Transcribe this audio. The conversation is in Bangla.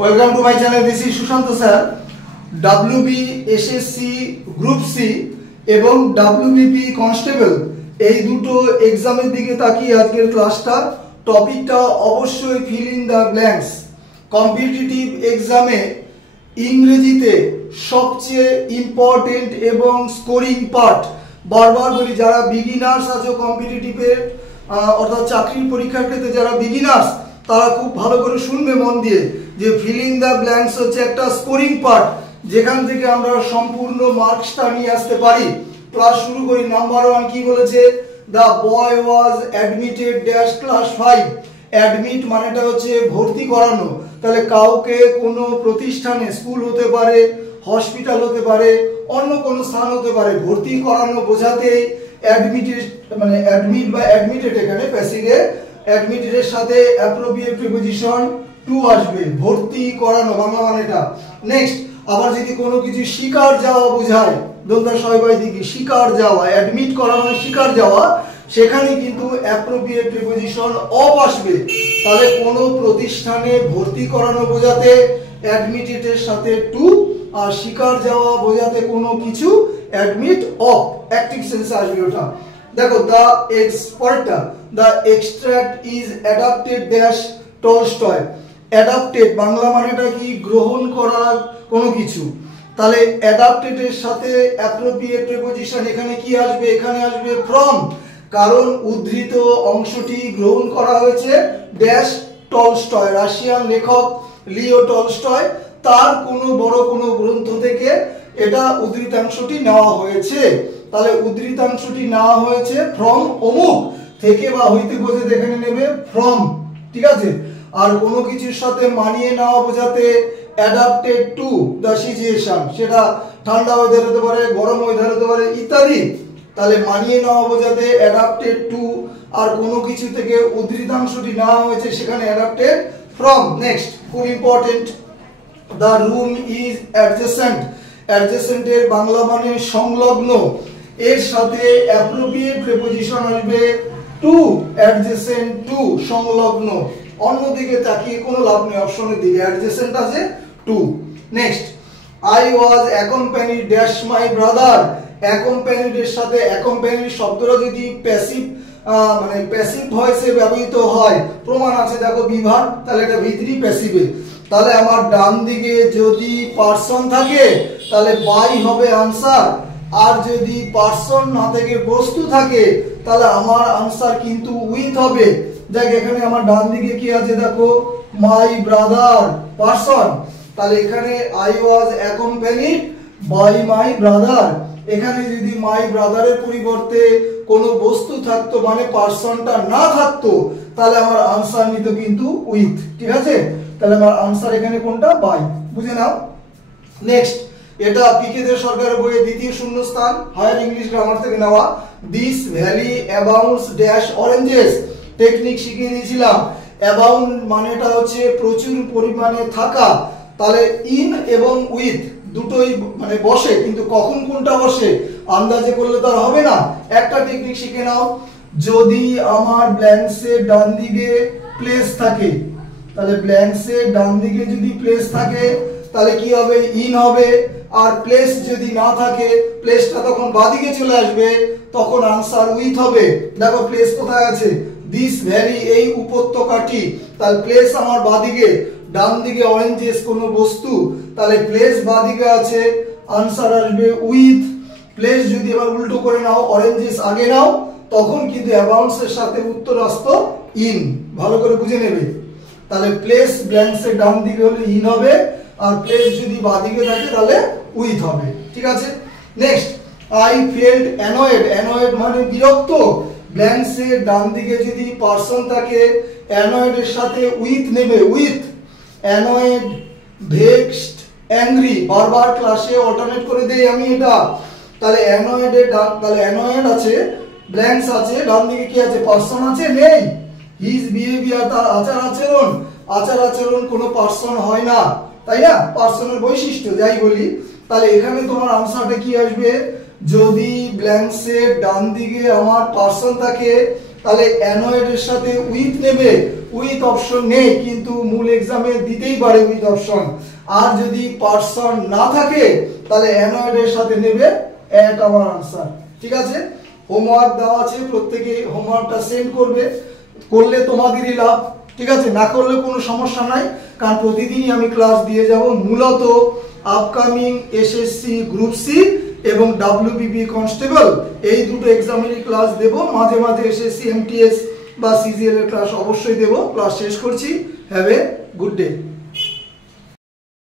Welcome to my channel. This is Sushant sir. WB SSC Group C এবং WBP কনস্টেবল এই দুটো এক্সামের দিকে তাকিয়ে আজকের ক্লাসটা টপিকটা অবশ্যই fill in the blanks. Competitive এক্সামে ইংরেজিতে সবচেয়ে ইম্পর্টেন্ট এবং স্কোরিং পার্ট, বারবার বলি যারা বিগিনার্স আছো কম্পিটিটিভের অর্থাৎ চাকরির পরীক্ষার ক্ষেত্রে যারা বিগিনার্স তারা খুব ভালো করে শুনবে মন দিয়ে যে ফিল ইন দ্য ব্ল্যাঙ্কস হচ্ছে একটা স্কোরিং পার্ট যেখান থেকে আমরা সম্পূর্ণ মার্কসটা নিয়ে আসতে পারি। ক্লাস শুরু করি। নাম্বার 1 কি বলেছে? The boy was admitted dash class 5। Admit মানেটা হচ্ছে ভর্তি করানো। তাহলে কাউকে কোনো প্রতিষ্ঠানে, স্কুল হতে পারে, হসপিটাল হতে পারে, অন্য কোনো স্থান হতে পারে, ভর্তি করানো বোঝাতে অ্যাডমিটেড মানে অ্যাডমিট বা অ্যাডমিটেড এখানে প্যাসিভে অ্যাডমিটেডের সাথে অ্যাপ্রোপ্রিয়েট প্রিপোজিশন টু আসবে, ভর্তি করানো বাংলা মানেটা। নেক্সট, আবার যদি কোনো কিছু শিকার যাওয়া বোঝায়, দোলদা সবাই দিকে শিকার যাওয়া, অ্যাডমিট করা মানে শিকার যাওয়া, সেখানে কিন্তু অ্যাপ্রোপ্রিয়েট প্রিপোজিশন অফ আসবে। তাহলে কোনো প্রতিষ্ঠানে ভর্তি করানো বোঝাতে অ্যাডমিটেডের সাথে টু, আর শিকার যাওয়া বোঝাতে কোনো কিছু অ্যাডমিট অফ, অ্যাক্টিভ সেন্সে আসবে ওটা। দেখো দ্য এক্সপার্টটা, the extract is adapted dash Tolstoy. Adapted Bangla মানেটা কি? গ্রহণ করা কোনো কিছু। তাহলে অ্যাডাপ্টেডের সাথে অ্যাপ্রোপ্রিয়েট প্রিপোজিশন এখানে কি আসবে? এখানে আসবে ফ্রম, কারণ উদ্ধৃত অংশটি গ্রহণ করা হয়েছে ড্যাশ টলস্টয়, রাশিয়ান লেখক লিও টলস্টয়, তার কোনো বড় কোনো গ্রন্থ থেকে এটা উদ্ধৃতাংশটি নেওয়া হয়েছে। তাহলে উদ্ধৃতাংশটি নেওয়া হয়েছে ফ্রম অমুক থেকে বা হইতে বোঝাতে এখানে নেবে ফ্রম, ঠিক আছে। আর কোনো কিছুর সাথে মানিয়ে নেওয়া বোঝাতে অ্যাডাপ্টেড টু দ্য সিচুয়েশন, সেটা ঠান্ডা ওয়েদার হতে পারে, গরম ওয়েদার হতে পারে ইত্যাদি। তাহলে মানিয়ে নেওয়া বোঝাতে অ্যাডাপ্টেড টু, আর কোনো কিছু থেকে উদ্ধৃতাংশটি নেওয়া হয়েছে সেখানে অ্যাডাপ্টেড ফ্রম। নেক্সট, খুব important, the room is adjacent. অ্যাডজেসেন্টের বাংলা মানে সংলগ্ন, এর সাথে অ্যাপ্রোপ্রিয়েট প্রিপোজিশন আসবে টু, অ্যাডজেসেন্ট টু, সংলগ্ন। অন্যদিকে তাকিয়ে কোনো লাভ নেই, অপশনের দিকে অ্যাডজেসেন্ট আছে to. Next, I was accompanied dash my brother. Accompanied এর সাথে অ্যাকম্প্যানিড শব্দটা যদি প্যাসিভ মানে প্যাসিভ ভয়েসে ব্যবহৃত হয়, প্রমাণ আছে দেখো বিভার, তাহলে এটা ভিতরি প্যাসিভে। তাহলে আমার ডান দিকে যদি পারসন থাকে তাহলে বাই হবে আনসার, আর যদি পারসন না থেকে বস্তু থাকে তাহলে আমার আনসার কিন্তু উইথ হবে। দেখ এখানে আমার ডান দিকে কি আছে দেখো, মাই ব্রাদার পারসন, তাহলে এখানে I was accompanied by my brother. এখানে যদি মাই ব্রাদারের পরিবর্তে কোনো বস্তু থাকতো মানে পারসনটা না থাকতো তাহলে আমার আনসার নিত কিন্তু উইথ, ঠিক আছে। তাহলে আমার আনসার এখানে কোনটা? বাই, বুঝে নাও। নেক্সট, এটা পিকে দে সরকারের বইয়ে দ্বিতীয় শূন্যস্থান, হায়ার ইংলিশ গ্রামার থেকে নেওয়া। This valley abounds dash oranges. Technique শিখিয়ে দিয়েছিলাম। অ্যাবাউন্ড মানেটা হচ্ছে প্রচুর পরিমাণে থাকা, তাহলে ইন এবং উইথ দুটোই মানে বসে, কিন্তু কখন কোনটা বসে আন্দাজে করলে তো আর হবে না। একটা টেকনিক শিখে নাও, যদি আমার ব্ল্যাঙ্কসের ডান দিকে প্লেস থাকে, তাহলে ব্ল্যাঙ্কসের ডান দিকে যদি প্লেস থাকে তাহলে কি হবে? ইন হবে। আর প্লেস যদি না থাকে, প্লেসটা তখন বাদিকে চলে আসবে, তখন আনসার উইথ হবে। দেখো প্লেস কোথায় আছে? দিস ভ্যালি, এই উপত্যকাটি, তাহলে প্লেস আমার বাদিকে, ডান দিকে অরেঞ্জেস কোনো বস্তু, তাহলে প্লেস বাদিকে আছে, আনসার আসবে উইথ। প্লেস যদি এবার উল্টো করে নাও, অরেঞ্জেস আগে নাও, তখন কিন্তু অ্যাবাউন্ডস এর সাথে উত্তর আসতো ইন, ভালো করে বুঝে নেবে। তাহলে প্লেস ব্ল্যাঙ্কসের ডান দিকে হলে ইন হবে, আর প্লেস যদি বাদিকে থাকে তাহলে উইথ হবে, ঠিক আছে। Next, I felt annoyed. Annoyed মানে বিরক্ত। ব্ল্যাঙ্কসের ডান দিকে যদি পারসন থাকে অ্যানয়েড এর সাথে উইথ নেবে, উইথ। অ্যানয়েড, ভেক্সড, অ্যাংরি, বারবার ক্লাসে অল্টারনেট করে দেই আমি এটা। তাহলে অ্যানয়েডের তাহলে অ্যানয়েড আছে, ব্ল্যাঙ্কস আছে, ডান দিকে কি আছে? পারসন আছে, নেই। হিজ বিহেভিয়ার, তার আচার আচরণ। আচার আচরণ কোনো পারসন হয় না, তাই না? পারসনের বৈশিষ্ট্য যাই বলি। তাহলে এখানে তোমার আনসারটা কি আসবে? যদি ব্ল্যাঙ্কসের ডান দিকে আমার পারসন থাকে তাহলে অ্যানয়েডের সাথে উইথ নেবে, উইথ অপশন নেই কিন্তু মূল এক্সামে দিতেই পারে উইথ অপশন। আর যদি পার্সন না থাকে তাহলে অ্যানয়েডের সাথে নেবে অ্যাট আওয়ার আনসার। ঠিক আছে, হোমওয়ার্ক দেওয়া আছে, প্রত্যেকে হোমওয়ার্কটা সেন্ড করবে, করলে তোমাদেরই লাভ। ঠিক আছে, না করলে কোনো সমস্যা নাই, কারণ প্রতিদিনই আমি ক্লাস দিয়ে যাব। মূলত আপকামিং এসএসসি গ্রুপ সি এবং ডাব্লিউবিপি কনস্টেবল এই দুটো এক্সামেরই ক্লাস দেব। মাঝে মাঝে এসএসসি এমটিএস বা সিজিএল এর ক্লাস অবশ্যই দেব। ক্লাস শেষ করছি। Have a good day.